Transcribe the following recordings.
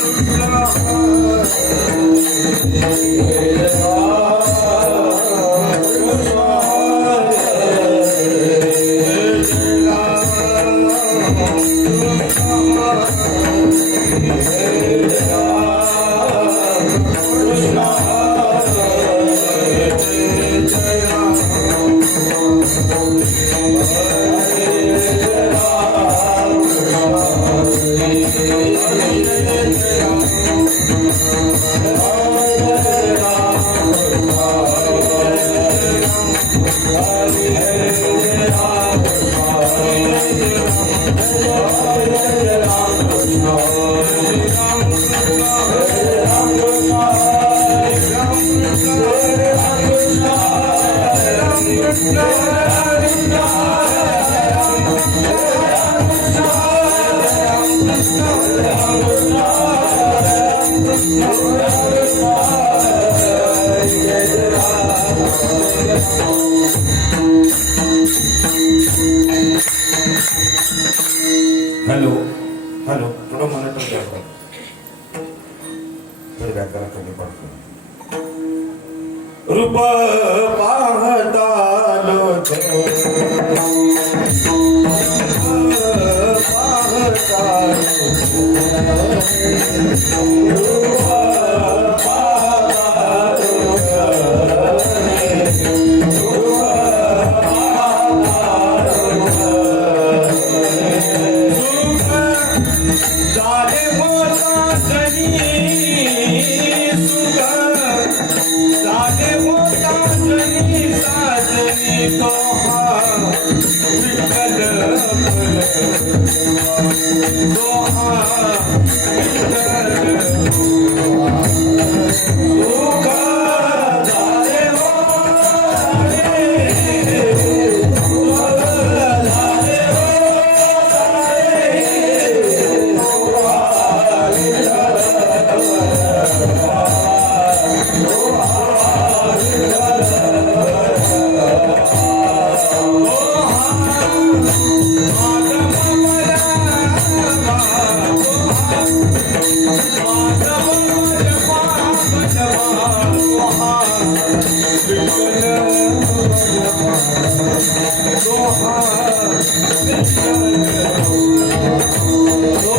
Oh, hello hello ನೋಡೋ ಮನೆ ತುಂಬ ವ್ಯಾಕರಣ ಕಂಡು ಪಡ್ತೀನಿ ರೂಪಾ पाहता जाणे मोठा जनी Oh, Go hard, go hard, go hard.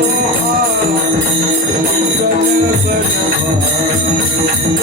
Thank you.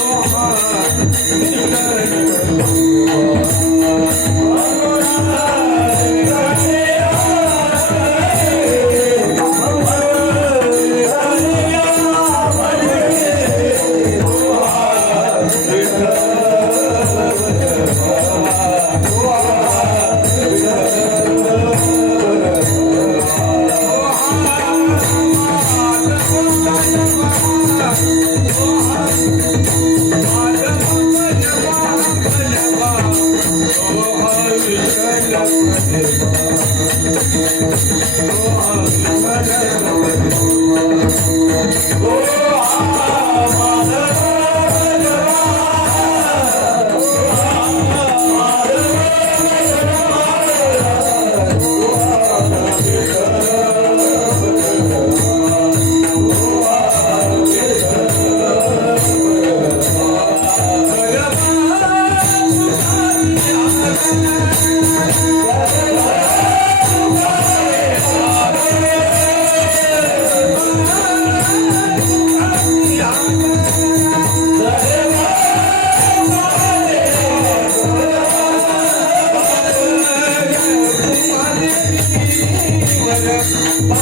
Thank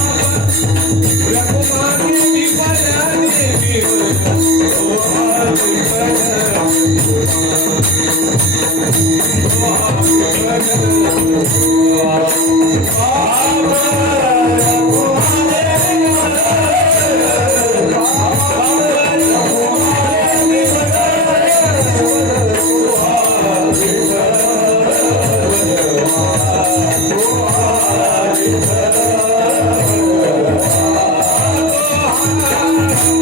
you.